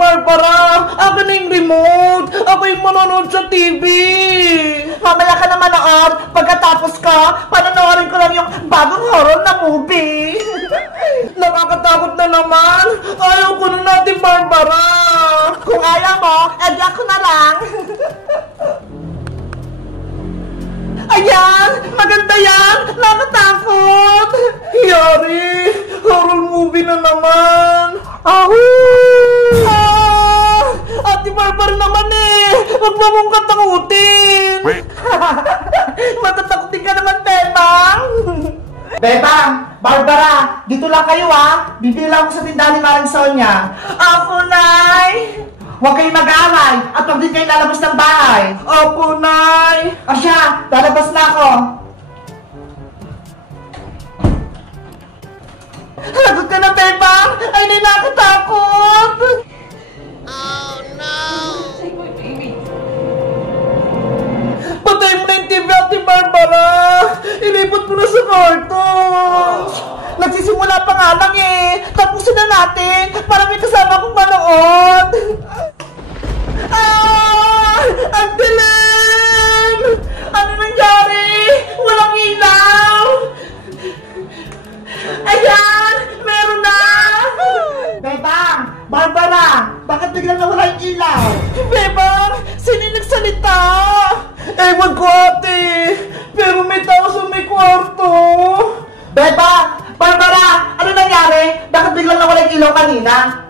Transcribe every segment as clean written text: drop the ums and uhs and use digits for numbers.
Barbara, akin na yung remote. Ako yung manonood sa TV. Mamaya ka na manood. Pagkatapos ka, panonoorin ko lang yung bagong horror na movie. Nakakatakot na naman. Ayaw ko na natin, Barbara. Kung ayaw mo, edi ako na lang. Ayan! Maganda yan! Nakatakot! Yari! Horror movie na naman! Ahoo! Ate Barbara naman eh! Huwag mo mong katakutin! Matatakutin ka naman, Bebang! Bebang! Barbara! Dito lang kayo bibili lang ako sa tindahan ni Maring Sonia. Ako, Nay! Huwag kayong mag-aaway at huwag din kayong lalabas ng bahay. Opo, Nay! Asya, lalabas na ako. Lagot ka na, Bebang! Ay, nakakatakot! Oh, no! Patay mo na yung TV, Ate Barbara! Ilipot mo na sa kwarto! Nagsisimula pa nga lang Tapusin na natin para may kasama akong manood. Ang dilim! Ano nangyari? Walang ilaw! Ayan! Meron na! Bebang! Barbara! Bakit biglang nawala yung ilaw? Bebang! Sino yung nagsalita? Ewan ko, ate! Pero may tao sa may kwarto! Bebang! Barbara! Ano nangyari? Bakit biglang nawala yung ilaw kanina?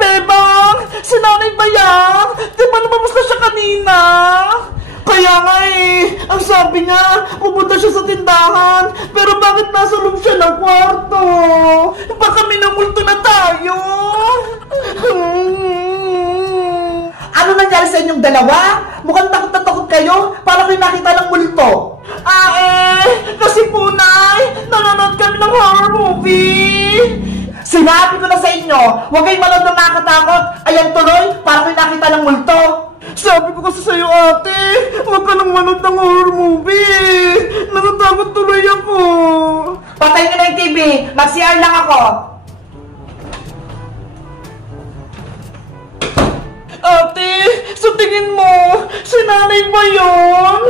Bebang! Si Nanay Bayang! Di ba lumabas na siya kanina? Kaya nga ang sabi niya, pupunta siya sa tindahan. Pero bakit nasa room siya ng kwarto? Baka minamulto na tayo. Ano nangyari sa inyong dalawa? Mukhang takot na takot kayo. Para kayo nakita ng multo. Kasi po, Nay, nanonood kami ng horror movie. Sinabi ko na sa inyo, huwag kayong manood ng nakakatakot. Ayan tuloy, para kayo nakita ng multo. Sabi ko kasi sa'yo, ate, huwag ka nang manood ng horror movie. Natatakot tuloy ako. Patayin nyo na yung TV. Mag-CR lang ako. Ate, sa tingin mo, si Nanay ba yun?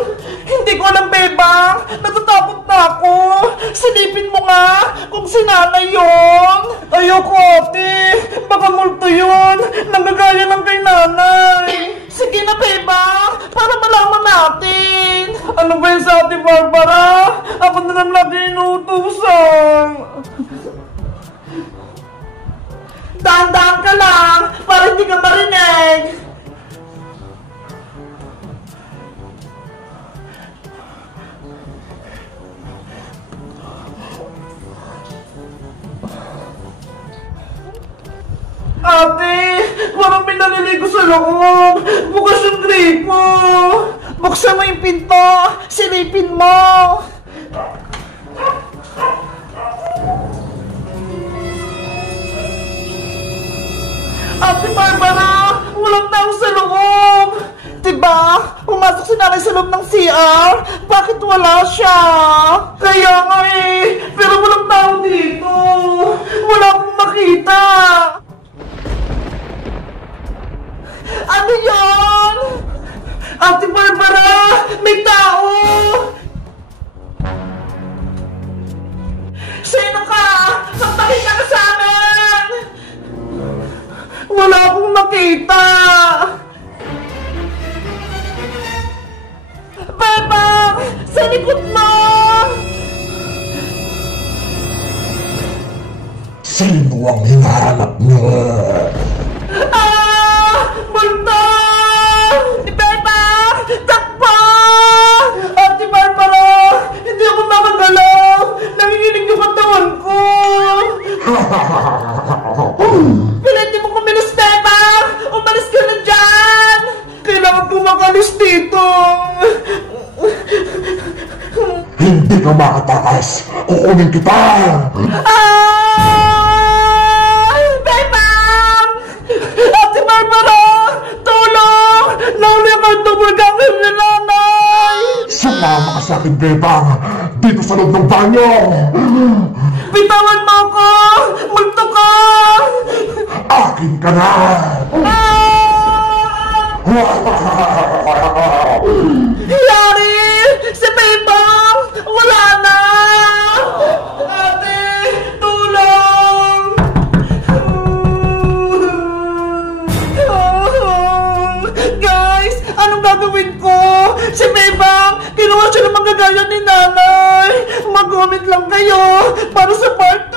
Hindi ko alam, Bebang. Natatakot na ako. Silipin mo nga kung si Nanay yun. Ayoko, ate. Baka multo yun. Nanggagaya lang kay Nanay. Sige na, Bebang. Para malaman natin. Ano ba yun sa Ate Barbara? Ako na lang lagi inuutusan. Dahan-dahan ka lang, para hindi ka marinig. Ate, parang may naliligo sa loob. Bukas yung gripo. Buksan mo yung pinto, silipin mo. Ate Barbara, walang tao sa loob. Diba? Pumasok si Nanay sa loob ng CR. Bakit wala siya? Kaya nga pero walang tao dito. Wala akong makita. Ano yun? Ate Barbara, may tao. Sino ka? Magpakita ka sa amin! Wala akong makita. Bebang! Sa likod mo! Sino ang hinahanap niyo? Multo! Bebang! Takbo! Ate Barbara, hindi ako makagalaw. Nanginginig yung katawan ko. Pilitin mo kumilos, Bebang! Umalis ka na dyan! Kailangan ko makalis dito. Hindi ka makatakas! Kukunin kita! Bebang! Ate Barbara, tulong! Nauli ako ang doppelganger ni Nanay. Sumama ka sa akin, Bebang! Dito sa loob ng banyo! Bitawan mo ako! Multo ka! Akin ka na! Yari! Si Bebang! Wala na! Ate! Tulong! Guys! Anong gagawin ko? Si Bebang! Kinuha siya ng mga gaya ni nanay! Mag-comment lang kayo para sa part